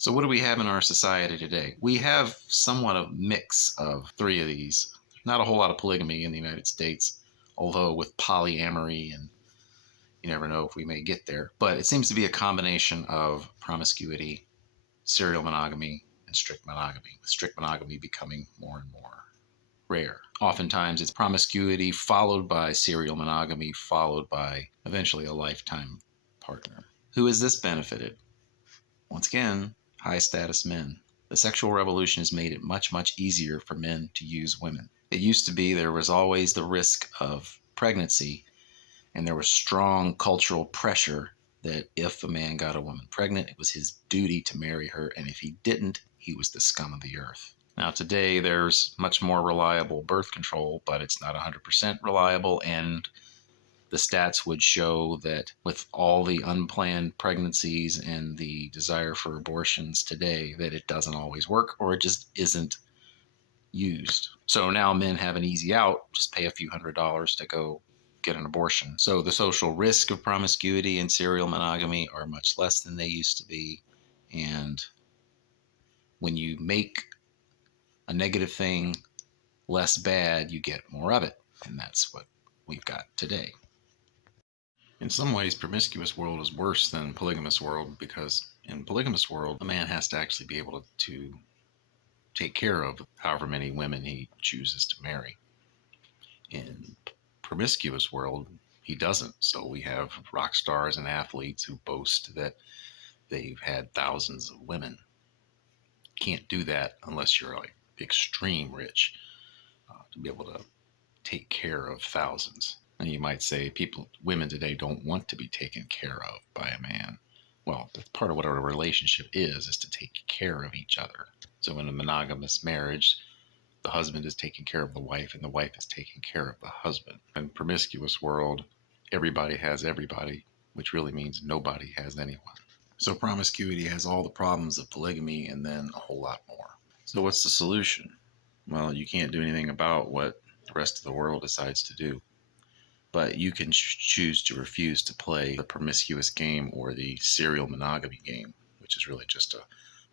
So what do we have in our society today? We have somewhat of a mix of three of these. Not a whole lot of polygamy in the United States, although with polyamory, and you never know if we may get there. But it seems to be a combination of promiscuity, serial monogamy, and strict monogamy, with strict monogamy becoming more and more rare. Oftentimes it's promiscuity followed by serial monogamy, followed by eventually a lifetime partner. Who has this benefited? Once again, high status men. The sexual revolution has made it much, much easier for men to use women. It used to be there was always the risk of pregnancy, and there was strong cultural pressure that if a man got a woman pregnant, it was his duty to marry her, and if he didn't, he was the scum of the earth. Now, today, there's much more reliable birth control, but it's not 100% reliable, and the stats would show that with all the unplanned pregnancies and the desire for abortions today, that it doesn't always work, or it just isn't used. So now men have an easy out, just pay a few $100s to go get an abortion. So the social risk of promiscuity and serial monogamy are much less than they used to be. And when you make a negative thing less bad, you get more of it. And that's what we've got today. In some ways, promiscuous world is worse than polygamous world, because in polygamous world, a man has to actually be able to take care of however many women he chooses to marry. In promiscuous world, he doesn't. So we have rock stars and athletes who boast that they've had thousands of women. Can't do that unless you're like extreme rich to be able to take care of thousands. And you might say women today don't want to be taken care of by a man. Well, that's part of what a relationship is to take care of each other. So in a monogamous marriage, the husband is taking care of the wife and the wife is taking care of the husband. In promiscuous world, everybody has everybody, which really means nobody has anyone. So promiscuity has all the problems of polygamy and then a whole lot more. So what's the solution? Well, you can't do anything about what the rest of the world decides to do. But you can choose to refuse to play the promiscuous game or the serial monogamy game, which is really just a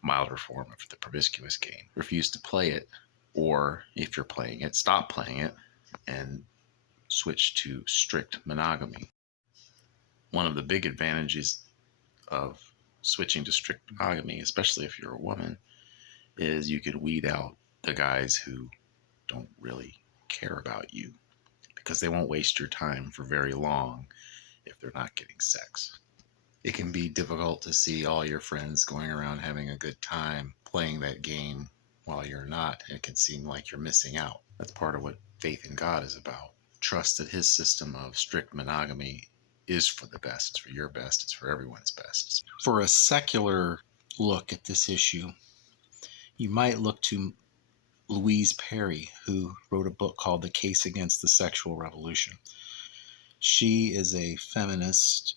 milder form of the promiscuous game. Refuse to play it, or if you're playing it, stop playing it and switch to strict monogamy. One of the big advantages of switching to strict monogamy, especially if you're a woman, is you can weed out the guys who don't really care about you, because they won't waste your time for very long if they're not getting sex. It can be difficult to see all your friends going around having a good time playing that game while you're not, and it can seem like you're missing out. That's part of what faith in God is about. Trust that his system of strict monogamy is for the best. It's for your best. It's for everyone's best. For a secular look at this issue, you might look to Louise Perry, who wrote a book called The Case Against the Sexual Revolution. She is a feminist.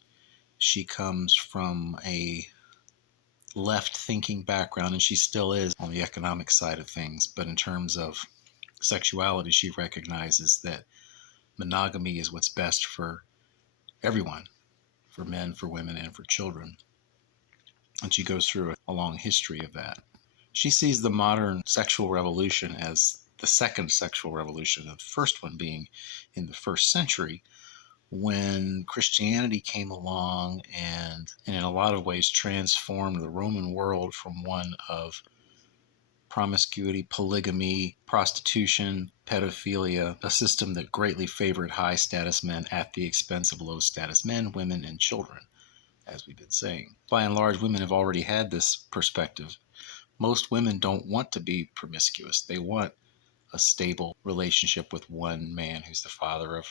She comes from a left-thinking background, and she still is on the economic side of things. But in terms of sexuality, she recognizes that monogamy is what's best for everyone, for men, for women, and for children. And she goes through a long history of that. She sees the modern sexual revolution as the second sexual revolution, the first one being in the first century, when Christianity came along and in a lot of ways transformed the Roman world from one of promiscuity, polygamy, prostitution, pedophilia, a system that greatly favored high status men at the expense of low status men, women, and children, as we've been saying. By and large, women have already had this perspective. Most women don't want to be promiscuous. They want a stable relationship with one man who's the father of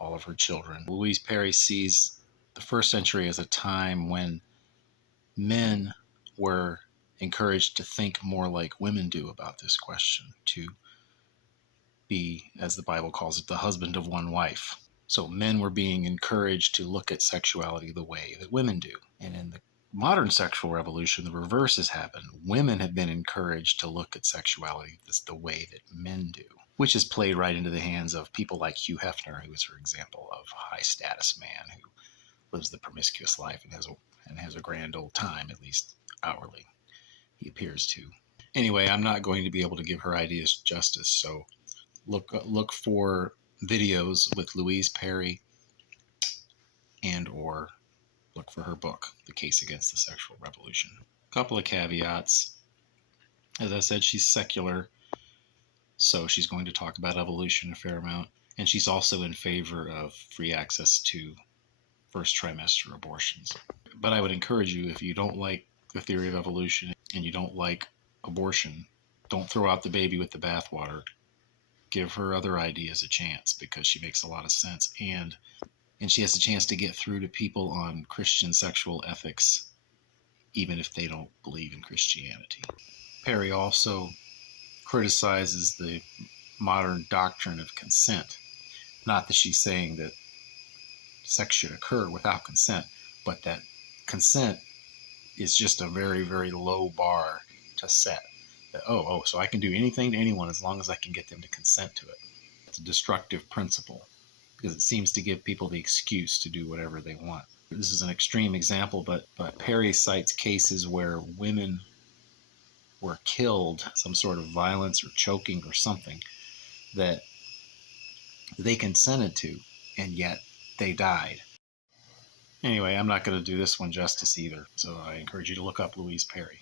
all of her children. Louise Perry sees the first century as a time when men were encouraged to think more like women do about this question, to be, as the Bible calls it, the husband of one wife. So men were being encouraged to look at sexuality the way that women do. And in the modern sexual revolution, the reverse has happened. Women have been encouraged to look at sexuality the way that men do, which has played right into the hands of people like Hugh Hefner, who is, for example, of high status man who lives the promiscuous life and has a grand old time, at least outwardly. he appears to. Anyway, I'm not going to be able to give her ideas justice, so look for videos with Louise Perry, and or look for her book, The Case Against the Sexual Revolution. A couple of caveats. As I said, she's secular, so she's going to talk about evolution a fair amount, and she's also in favor of free access to first trimester abortions. But I would encourage you, if you don't like the theory of evolution and you don't like abortion, don't throw out the baby with the bathwater. Give her other ideas a chance, because she makes a lot of sense, and she has a chance to get through to people on Christian sexual ethics, even if they don't believe in Christianity. Perry also criticizes the modern doctrine of consent. Not that she's saying that sex should occur without consent, but that consent is just a very, very low bar to set. That, so I can do anything to anyone as long as I can get them to consent to it. It's a destructive principle, because it seems to give people the excuse to do whatever they want. This is an extreme example, but Perry cites cases where women were killed, some sort of violence or choking or something, that they consented to, and yet they died. Anyway, I'm not going to do this one justice either, so I encourage you to look up Louise Perry.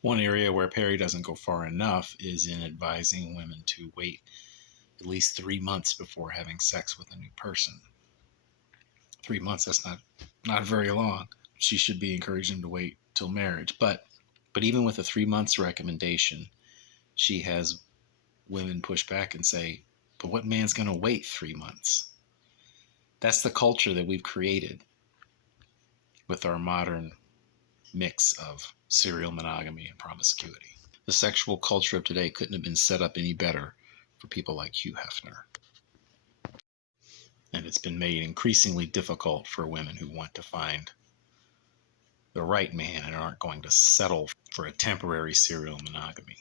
One area where Perry doesn't go far enough is in advising women to wait at least 3 months before having sex with a new person. 3 months, that's not very long. She should be encouraging them to wait till marriage. But even with a 3 months recommendation, she has women push back and say, but what man's going to wait 3 months? That's the culture that we've created with our modern mix of serial monogamy and promiscuity. The sexual culture of today couldn't have been set up any better for people like Hugh Hefner. And it's been made increasingly difficult for women who want to find the right man and aren't going to settle for a temporary serial monogamy.